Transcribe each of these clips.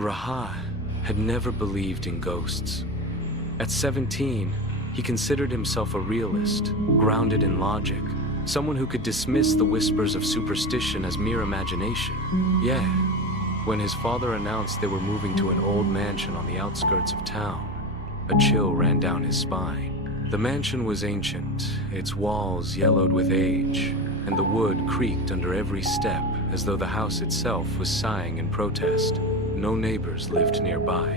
Rahat had never believed in ghosts. At 17, he considered himself a realist, grounded in logic, someone who could dismiss the whispers of superstition as mere imagination. Yeah, when his father announced they were moving to an old mansion on the outskirts of town, a chill ran down his spine. The mansion was ancient, its walls yellowed with age, and the wood creaked under every step as though the house itself was sighing in protest. No neighbors lived nearby,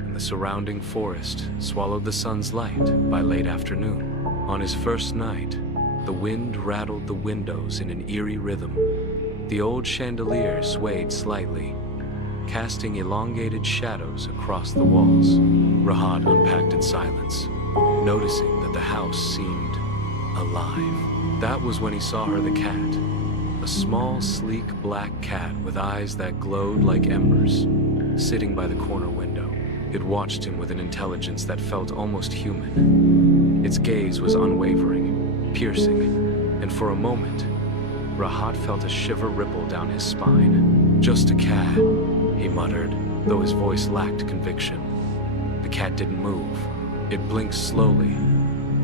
and the surrounding forest swallowed the sun's light by late afternoon. On his first night, the wind rattled the windows in an eerie rhythm. The old chandelier swayed slightly, casting elongated shadows across the walls. Rahat unpacked in silence, noticing that the house seemed alive. That was when he saw her, the cat. A small, sleek black cat with eyes that glowed like embers, sitting by the corner window. It watched him with an intelligence that felt almost human. Its gaze was unwavering, piercing, and for a moment, Rahat felt a shiver ripple down his spine. "Just a cat," he muttered, though his voice lacked conviction. The cat didn't move. It blinked slowly,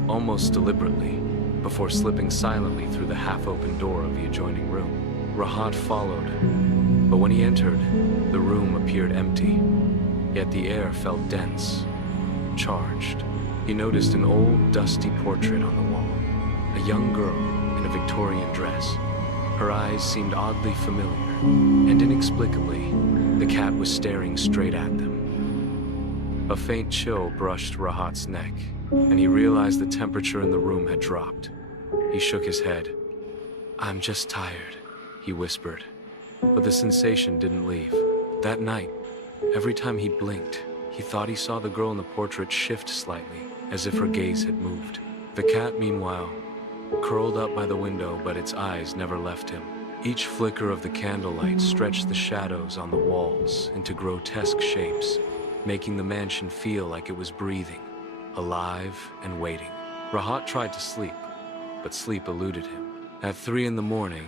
almost deliberately, before slipping silently through the half-open door of the adjoining room. Rahat followed, but when he entered, the room appeared empty, yet the air felt dense, charged. He noticed an old, dusty portrait on the wall, a young girl in a Victorian dress. Her eyes seemed oddly familiar, and inexplicably, the cat was staring straight at them. A faint chill brushed Rahat's neck, and he realized the temperature in the room had dropped. He shook his head. "I'm just tired," he whispered. But the sensation didn't leave. That night, every time he blinked, he thought he saw the girl in the portrait shift slightly, as if her gaze had moved. The cat, meanwhile, curled up by the window, but its eyes never left him. Each flicker of the candlelight stretched the shadows on the walls into grotesque shapes, making the mansion feel like it was breathing, alive and waiting. Rahat tried to sleep, but sleep eluded him. At 3 in the morning,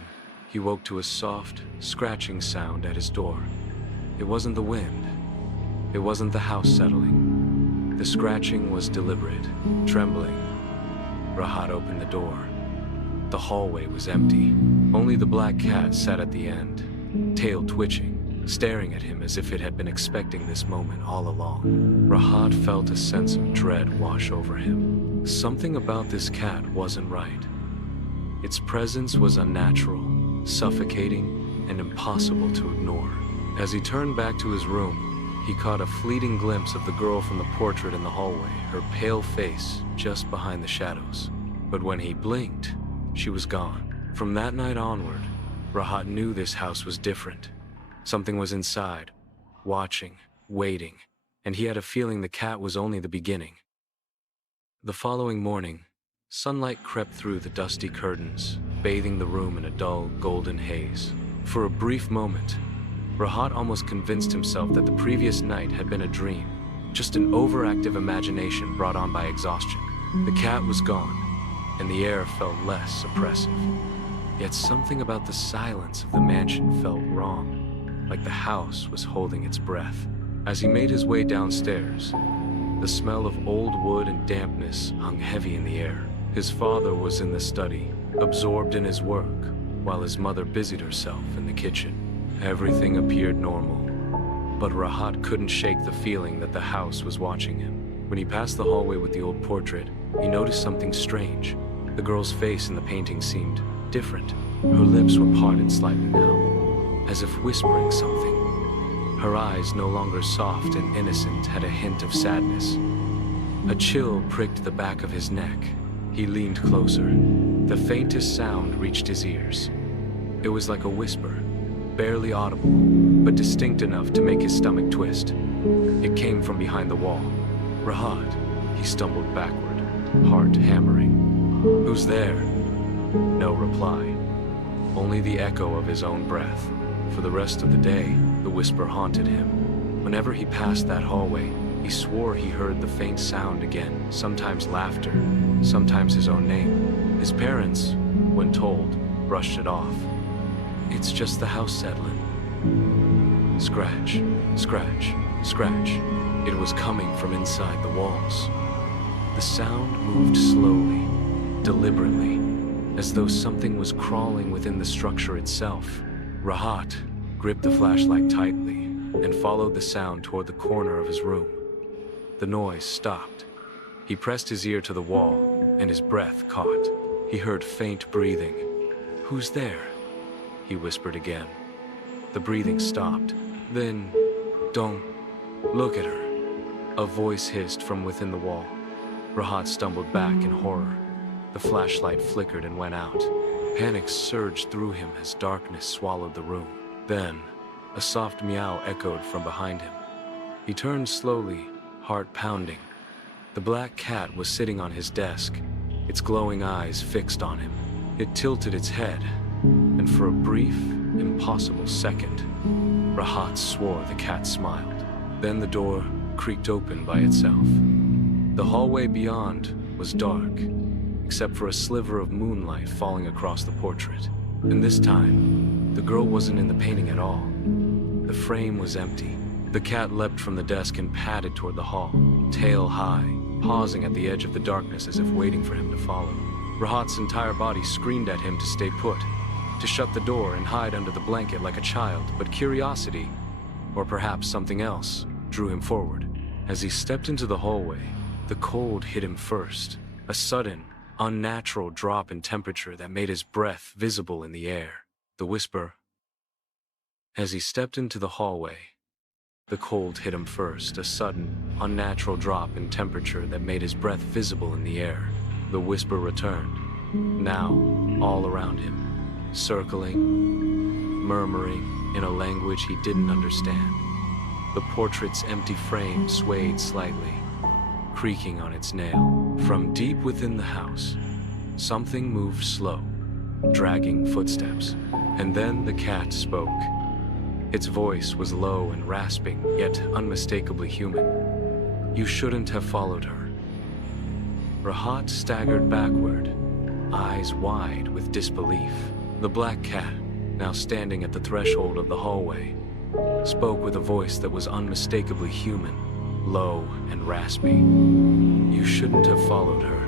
he woke to a soft, scratching sound at his door. It wasn't the wind. It wasn't the house settling. The scratching was deliberate, trembling. Rahat opened the door. The hallway was empty. Only the black cat sat at the end, tail twitching, staring at him as if it had been expecting this moment all along. Rahat felt a sense of dread wash over him. Something about this cat wasn't right. Its presence was unnatural, suffocating, and impossible to ignore. As he turned back to his room, he caught a fleeting glimpse of the girl from the portrait in the hallway, her pale face just behind the shadows. But when he blinked, she was gone. From that night onward, Rahat knew this house was different. Something was inside, watching, waiting, and he had a feeling the cat was only the beginning. The following morning, sunlight crept through the dusty curtains, bathing the room in a dull, golden haze. For a brief moment, Rahat almost convinced himself that the previous night had been a dream, just an overactive imagination brought on by exhaustion. The cat was gone, and the air felt less oppressive. Yet something about the silence of the mansion felt wrong, like the house was holding its breath. As he made his way downstairs, the smell of old wood and dampness hung heavy in the air. His father was in the study, absorbed in his work, while his mother busied herself in the kitchen. Everything appeared normal, but Rahat couldn't shake the feeling that the house was watching him. When he passed the hallway with the old portrait, he noticed something strange. The girl's face in the painting seemed different. Her lips were parted slightly now, as if whispering something. Her eyes, no longer soft and innocent, had a hint of sadness. A chill pricked the back of his neck. He leaned closer. The faintest sound reached his ears. It was like a whisper, barely audible, but distinct enough to make his stomach twist. It came from behind the wall. "Rahat," he stumbled backward, heart hammering. "Who's there?" No reply, only the echo of his own breath. For the rest of the day, the whisper haunted him. Whenever he passed that hallway, he swore he heard the faint sound again, sometimes laughter, sometimes his own name. His parents, when told, brushed it off. "It's just the house settling." Scratch, scratch, scratch. It was coming from inside the walls. The sound moved slowly, deliberately, as though something was crawling within the structure itself. Rahat gripped the flashlight tightly and followed the sound toward the corner of his room. The noise stopped. He pressed his ear to the wall, and his breath caught. He heard faint breathing. "Who's there?" he whispered again. The breathing stopped. Then, "Don't look at her," a voice hissed from within the wall. Rahat stumbled back in horror. The flashlight flickered and went out. Panic surged through him as darkness swallowed the room. Then, a soft meow echoed from behind him. He turned slowly, heart pounding. The black cat was sitting on his desk, its glowing eyes fixed on him. It tilted its head, and for a brief, impossible second, Rahat swore the cat smiled. Then the door creaked open by itself. The hallway beyond was dark, except for a sliver of moonlight falling across the portrait. And this time, the girl wasn't in the painting at all. The frame was empty. The cat leapt from the desk and padded toward the hall, tail high, pausing at the edge of the darkness as if waiting for him to follow. Rahat's entire body screamed at him to stay put, to shut the door and hide under the blanket like a child, but curiosity, or perhaps something else, drew him forward. As he stepped into the hallway, the cold hit him first, a sudden, unnatural drop in temperature that made his breath visible in the air. The whisper. As he stepped into the hallway, the cold hit him first, a sudden, unnatural drop in temperature that made his breath visible in the air. The whisper returned, now all around him, circling, murmuring in a language he didn't understand. The portrait's empty frame swayed slightly, creaking on its nail. From deep within the house, something moved slow, dragging footsteps, and then the cat spoke. Its voice was low and rasping, yet unmistakably human. "You shouldn't have followed her." Rahat staggered backward, eyes wide with disbelief. The black cat, now standing at the threshold of the hallway, spoke with a voice that was unmistakably human, low and raspy. "You shouldn't have followed her."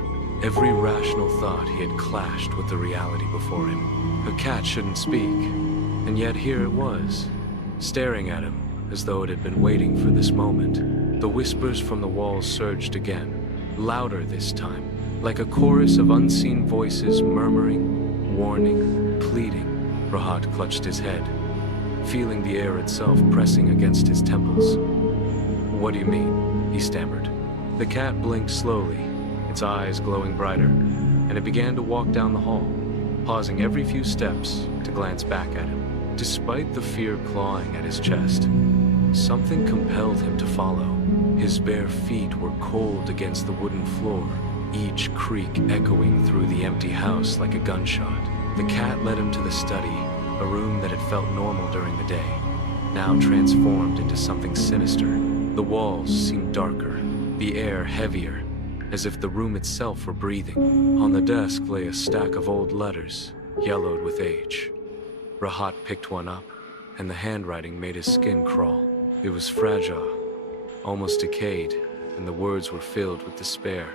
Every rational thought he had clashed with the reality before him. A cat shouldn't speak, and yet here it was, staring at him as though it had been waiting for this moment. The whispers from the walls surged again, louder this time, like a chorus of unseen voices murmuring, warning, pleading. Rahat clutched his head, feeling the air itself pressing against his temples. "What do you mean?" he stammered. The cat blinked slowly, its eyes glowing brighter, and it began to walk down the hall, pausing every few steps to glance back at him. Despite the fear clawing at his chest, something compelled him to follow. His bare feet were cold against the wooden floor, each creak echoing through the empty house like a gunshot. The cat led him to the study, a room that had felt normal during the day, now transformed into something sinister. The walls seemed darker, the air heavier, as if the room itself were breathing. On the desk lay a stack of old letters, yellowed with age. Rahat picked one up, and the handwriting made his skin crawl. It was fragile, almost decayed, and the words were filled with despair.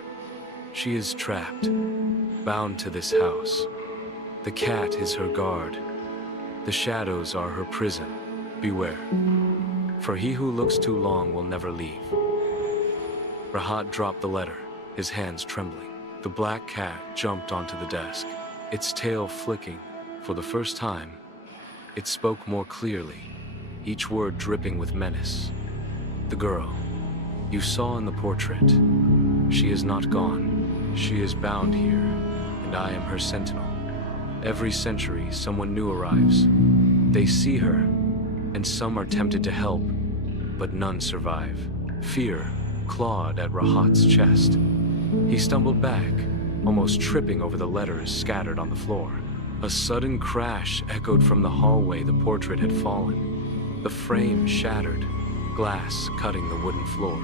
"She is trapped, bound to this house. The cat is her guard. The shadows are her prison. Beware. For he who looks too long will never leave." Rahat dropped the letter, his hands trembling. The black cat jumped onto the desk, its tail flicking. For the first time, it spoke more clearly, each word dripping with menace. "The girl you saw in the portrait, she is not gone. She is bound here, and I am her sentinel. Every century, someone new arrives. They see her, and some are tempted to help, but none survive." Fear clawed at Rahat's chest. He stumbled back, almost tripping over the letters scattered on the floor. A sudden crash echoed from the hallway the portrait had fallen. The frame shattered, glass cutting the wooden floor.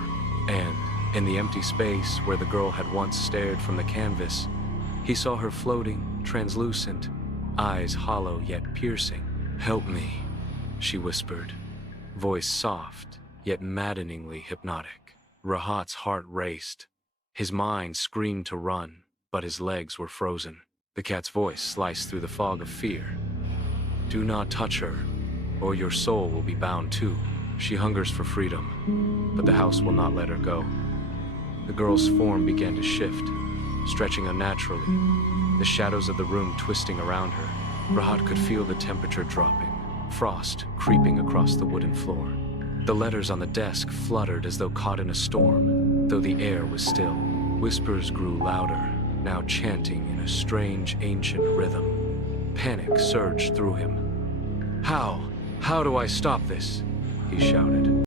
And, in the empty space where the girl had once stared from the canvas, he saw her floating, translucent, eyes hollow yet piercing. "Help me," she whispered. voice soft, yet maddeningly hypnotic. Rahat's heart raced. His mind screamed to run, but his legs were frozen. The cat's voice sliced through the fog of fear. Do not touch her, or your soul will be bound too. She hungers for freedom, but the house will not let her go. The girl's form began to shift, stretching unnaturally, the shadows of the room twisting around her. Rahat could feel the temperature dropping, frost creeping across the wooden floor. The letters on the desk fluttered as though caught in a storm, though the air was still. Whispers grew louder, now chanting in a strange, ancient rhythm. Panic surged through him. How do I stop this? He shouted.